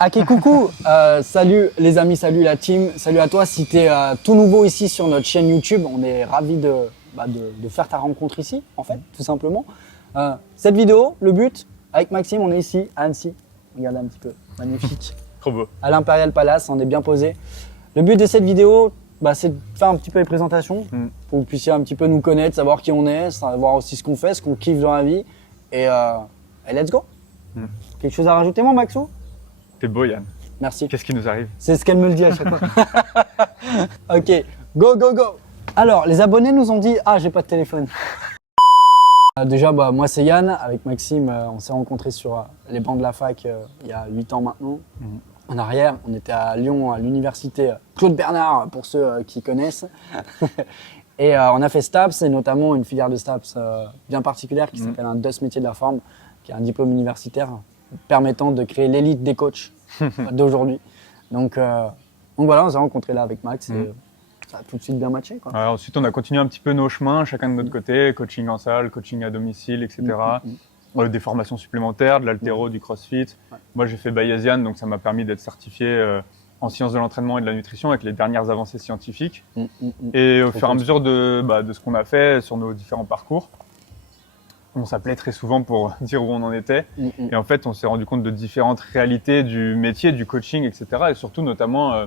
Ok, coucou, salut les amis, salut la team, salut à toi. Si tu es tout nouveau ici sur notre chaîne YouTube, on est ravis de faire ta rencontre ici, en fait, tout simplement. Cette vidéo, le but, avec Maxime, on est ici à Annecy. Regardez un petit peu, magnifique. Trop beau. À l'Imperial Palace, on est bien posé. Le but de cette vidéo, c'est de faire un petit peu les présentations, pour que vous puissiez un petit peu nous connaître, savoir qui on est, savoir aussi ce qu'on fait, ce qu'on kiffe dans la vie. Et let's go. Quelque chose à rajouter, mon Maxou? T'es beau, Yann. Merci. Qu'est-ce qui nous arrive? C'est ce qu'elle me le dit à chaque fois. Ok, go, go, go. Alors, les abonnés nous ont dit « Ah, j'ai pas de téléphone ». Déjà, moi c'est Yann. Avec Maxime, on s'est rencontrés sur les bancs de la fac il y a 8 ans maintenant. En arrière, on était à Lyon, à l'université Claude Bernard, pour ceux qui connaissent. Et on a fait STAPS, et notamment une filière de STAPS bien particulière qui s'appelle un DUS métier de la forme, qui est un diplôme universitaire permettant de créer l'élite des coachs d'aujourd'hui. Donc voilà, on s'est rencontrés là avec Max et ça a tout de suite bien matché, quoi. Ensuite, on a continué un petit peu nos chemins, chacun de notre côté, coaching en salle, coaching à domicile, etc. Des formations supplémentaires, de l'haltéro, du crossfit. Moi, j'ai fait Bayesian, donc ça m'a permis d'être certifié en sciences de l'entraînement et de la nutrition avec les dernières avancées scientifiques. Et au fur et à mesure de ce qu'on a fait sur nos différents parcours, on s'appelait très souvent pour dire où on en était. Et en fait, on s'est rendu compte de différentes réalités du métier, du coaching, etc. Et surtout, notamment,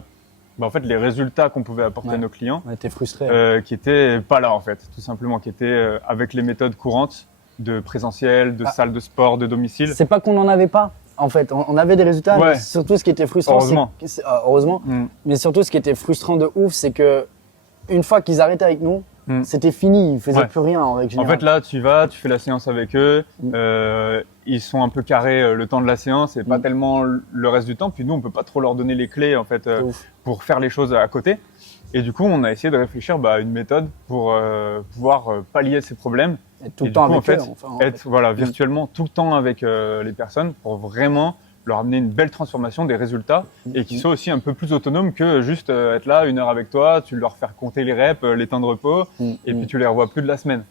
en fait, les résultats qu'on pouvait apporter à nos clients. On était frustrés. Qui étaient pas là, en fait, tout simplement, qui étaient avec les méthodes courantes de présentiel, de salle de sport, de domicile. C'est pas qu'on n'en avait pas. En fait, on avait des résultats, mais surtout ce qui était frustrant, heureusement, mais surtout ce qui était frustrant de ouf, c'est que une fois qu'ils arrêtaient avec nous, c'était fini, ils faisaient plus rien en règle générale. En fait, là, tu vas, tu fais la séance avec eux, ils sont un peu carrés le temps de la séance et pas tellement le reste du temps. Puis nous, on peut pas trop leur donner les clés en fait pour faire les choses à côté. Et du coup, on a essayé de réfléchir à une méthode pour pouvoir pallier ces problèmes. Et tout le temps avec eux, être virtuellement tout le temps avec les personnes pour vraiment leur amener une belle transformation des résultats et qu'ils soient aussi un peu plus autonomes que juste être là 1 heure avec toi, tu leur faire compter les reps, les temps de repos et puis tu les revois plus de la semaine.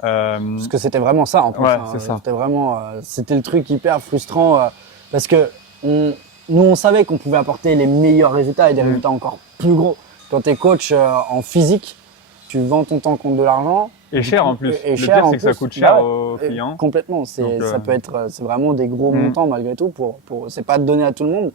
Parce que c'était vraiment ça en plus. C'est ça. C'était vraiment, c'était le truc hyper frustrant parce que nous on savait qu'on pouvait apporter les meilleurs résultats et des résultats encore plus gros. Quand tu es coach en physique, tu vends ton temps contre de l'argent. Et cher en plus. Et le cher pire, c'est que ça coûte cher aux clients. Complètement. Ça peut être, c'est vraiment des gros montants malgré tout. C'est pas donné à tout le monde.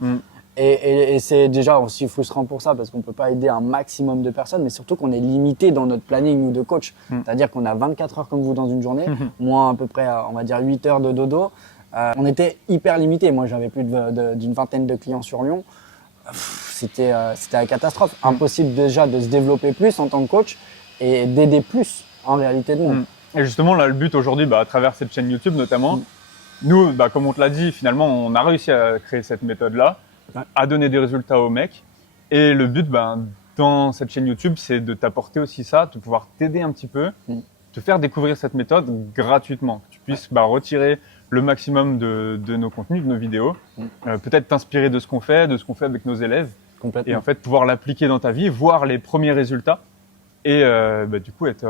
Et c'est déjà aussi frustrant pour ça parce qu'on peut pas aider un maximum de personnes, mais surtout qu'on est limité dans notre planning de coach. C'est-à-dire qu'on a 24 heures comme vous dans une journée, moins à peu près, on va dire 8 heures de dodo. On était hyper limité. Moi, j'avais plus d'une vingtaine de clients sur Lyon. C'était la catastrophe. Impossible déjà de se développer plus en tant que coach et d'aider plus en réalité de monde. Et justement, là, le but aujourd'hui, à travers cette chaîne YouTube notamment, nous, comme on te l'a dit, finalement, on a réussi à créer cette méthode-là, à donner des résultats aux mecs. Et le but, dans cette chaîne YouTube, c'est de t'apporter aussi ça, de pouvoir t'aider un petit peu, te faire découvrir cette méthode gratuitement, que tu puisses retirer le maximum de nos contenus, de nos vidéos, peut-être t'inspirer de ce qu'on fait, avec nos élèves, et en fait pouvoir l'appliquer dans ta vie, voir les premiers résultats, et du coup être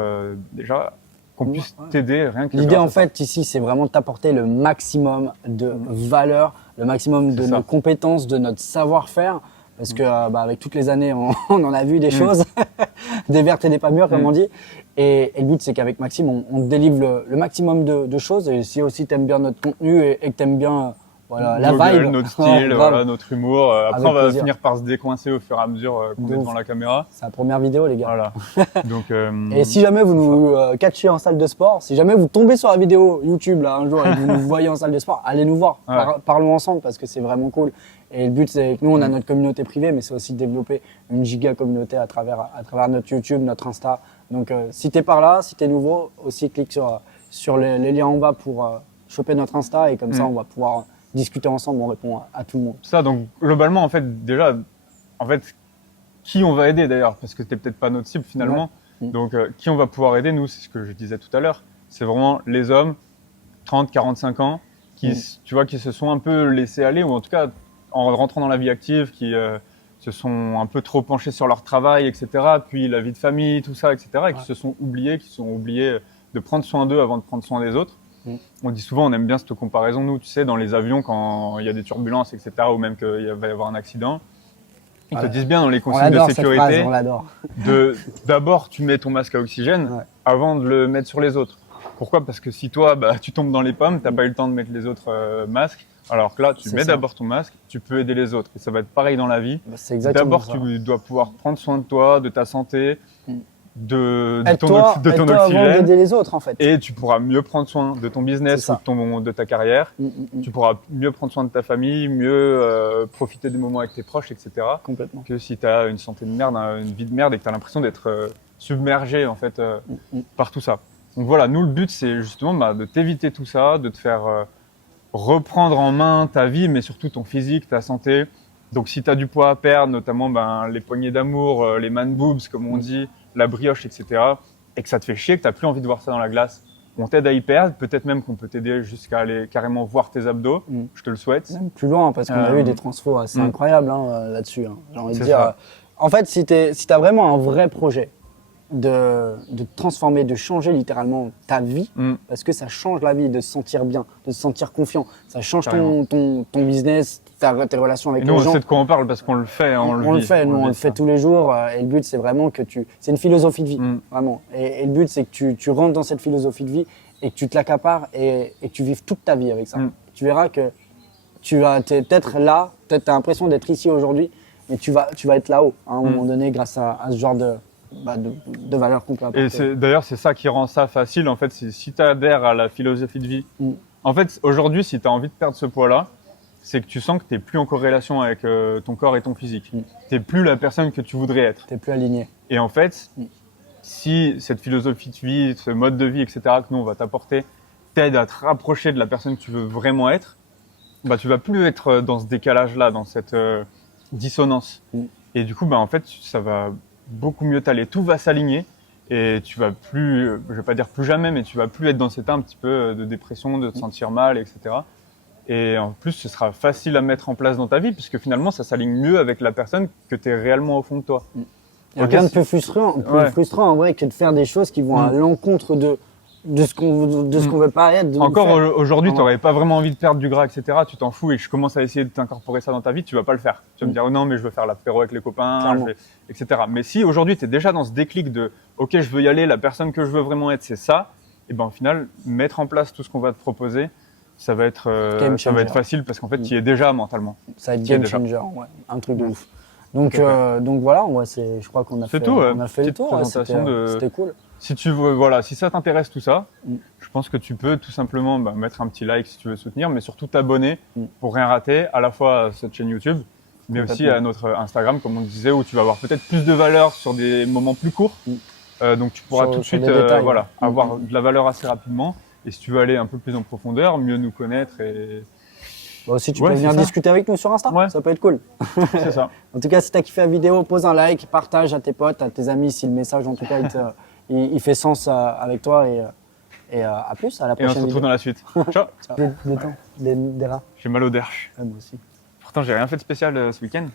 déjà qu'on puisse t'aider rien que. L'idée en fait ici, c'est vraiment de t'apporter le maximum de valeur, le maximum de nos compétences, de notre savoir-faire. Parce que avec toutes les années, on en a vu des choses, des vertes et des pas mûres, comme on dit. Et le but, c'est qu'avec Maxime, on délivre le maximum de choses. Et si aussi tu aimes bien notre contenu et que tu aimes bien la vibe, notre style, notre humour. Après, on va finir par se décoincer au fur et à mesure qu'on est devant la caméra. C'est la première vidéo, les gars. Voilà. Donc, et si jamais vous nous catchez en salle de sport, si jamais vous tombez sur la vidéo YouTube là un jour et que vous nous voyez en salle de sport, allez nous voir. Parlons ensemble parce que c'est vraiment cool. Et le but, c'est que nous, on a notre communauté privée, mais c'est aussi de développer une giga communauté à travers notre YouTube, notre Insta. Donc, si t'es par là, si t'es nouveau, aussi clique sur les liens en bas pour choper notre Insta et comme ça, on va pouvoir discuter ensemble, on répond à tout le monde. Ça, donc, globalement, en fait, déjà, qui on va aider d'ailleurs, parce que t'es peut-être pas notre cible finalement. Donc, qui on va pouvoir aider, nous, c'est ce que je disais tout à l'heure. C'est vraiment les hommes, 30, 45 ans, qui se sont un peu laissés aller, ou en tout cas, en rentrant dans la vie active, qui se sont un peu trop penchés sur leur travail, etc., puis la vie de famille, tout ça, etc., et qui se sont oubliés, de prendre soin d'eux avant de prendre soin des autres. On dit souvent, on aime bien cette comparaison, nous, tu sais, dans les avions, quand il y a des turbulences, etc., ou même qu'il va y avoir un accident. Ils te disent bien dans les On consignes de l'adore cette phrase, sécurité, on l'adore. d'abord tu mets ton masque à oxygène Ouais. avant de le mettre sur les autres. Pourquoi? Parce que si toi, tu tombes dans les pommes, t'as pas eu le temps de mettre les autres masques, alors que là, tu C'est mets ça. d'abord ton masque, tu peux aider les autres. Et ça va être pareil dans la vie. Bah, c'est exactement D'abord, ça. tu dois pouvoir prendre soin de toi, de ta santé, de Aide-toi ton aide-toi avant oxygène. d'aider les autres, en fait. Et tu pourras mieux prendre soin de ton C'est business ça. ou de ta carrière. Tu pourras mieux prendre soin de ta famille, mieux profiter des moments avec tes proches, etc. Complètement. Que si tu as une santé de merde, une vie de merde et que tu as l'impression d'être submergé en fait par tout ça. Donc voilà, nous le but c'est justement de t'éviter tout ça, de te faire reprendre en main ta vie, mais surtout ton physique, ta santé. Donc si tu as du poids à perdre, notamment les poignées d'amour, les man boobs comme on dit, la brioche, etc. et que ça te fait chier, que tu n'as plus envie de voir ça dans la glace, on t'aide à y perdre, peut-être même qu'on peut t'aider jusqu'à aller carrément voir tes abdos, je te le souhaite. Même plus loin, parce qu'on a eu des transfos assez incroyables là-dessus. J'ai envie de C'est dire. ça. En fait, si t'as vraiment un vrai projet de transformer, de changer littéralement ta vie, parce que ça change la vie, de se sentir bien, de se sentir confiant, ça change ton business, tes relations avec Et nous, les on gens. sait de quoi on parle parce qu'on le fait, On le vit, fait, nous, on le fait tous les jours. Et le but, c'est vraiment que c'est une philosophie de vie, vraiment. Et le but, c'est que tu rentres dans cette philosophie de vie et que tu te l'accapares et que tu vives toute ta vie avec ça. Tu verras que t'es peut-être là, peut-être tu as l'impression d'être ici aujourd'hui, mais tu vas être là-haut à un moment donné grâce à ce genre de valeurs qu'on peut apporter. Et d'ailleurs, c'est ça qui rend ça facile. En fait, c'est si tu adhères à la philosophie de vie. En fait, aujourd'hui, si tu as envie de perdre ce poids-là, c'est que tu sens que tu n'es plus en corrélation avec ton corps et ton physique. Tu n'es plus la personne que tu voudrais être. Tu n'es plus aligné. Et en fait, si cette philosophie de vie, ce mode de vie, etc., que nous, on va t'apporter, t'aide à te rapprocher de la personne que tu veux vraiment être, tu vas plus être dans ce décalage-là, dans cette dissonance. Et du coup, en fait, ça va beaucoup mieux t'aller. Tout va s'aligner et tu vas plus, je vais pas dire plus jamais, mais tu vas plus être dans cet état un petit peu de dépression, de te sentir mal, etc. Et en plus, ce sera facile à mettre en place dans ta vie puisque finalement, ça s'aligne mieux avec la personne que tu es réellement au fond de toi. Il n'y a rien de plus frustrant en vrai que de faire des choses qui vont à l'encontre de ce qu'on veut pas être. Encore aujourd'hui, tu n'aurais pas vraiment envie de perdre du gras, etc. Tu t'en fous et je commence à essayer de t'incorporer ça dans ta vie, tu vas pas le faire. Tu vas me dire, oh non, mais je veux faire l'apéro avec les copains, etc. Mais si aujourd'hui, tu es déjà dans ce déclic de, ok, je veux y aller, la personne que je veux vraiment être, c'est ça, et au final, mettre en place tout ce qu'on va te proposer, ça va être facile parce qu'en fait, tu y es déjà mentalement. Ça va être game changer, ouais. Un truc de ouf. Donc voilà, je crois qu'on a fait le tour. C'était cool. Si tu veux, si ça t'intéresse tout ça, je pense que tu peux tout simplement mettre un petit like si tu veux soutenir, mais surtout t'abonner pour rien rater, à la fois à cette chaîne YouTube, mais aussi à notre Instagram, comme on disait, où tu vas avoir peut-être plus de valeur sur des moments plus courts. Donc tu pourras tout de suite avoir de la valeur assez rapidement. Et si tu veux aller un peu plus en profondeur, mieux nous connaître et... aussi, tu peux venir discuter avec nous sur Insta, ça peut être cool. C'est ça. En tout cas, si tu as kiffé la vidéo, pose un like, partage à tes potes, à tes amis, si le message en tout cas il fait sens avec toi et à plus, à la prochaine vidéo. Et on se retrouve dans la suite. Ciao. Des rats. J'ai mal au derche. Ouais, moi aussi. Pourtant, j'ai rien fait de spécial ce week-end.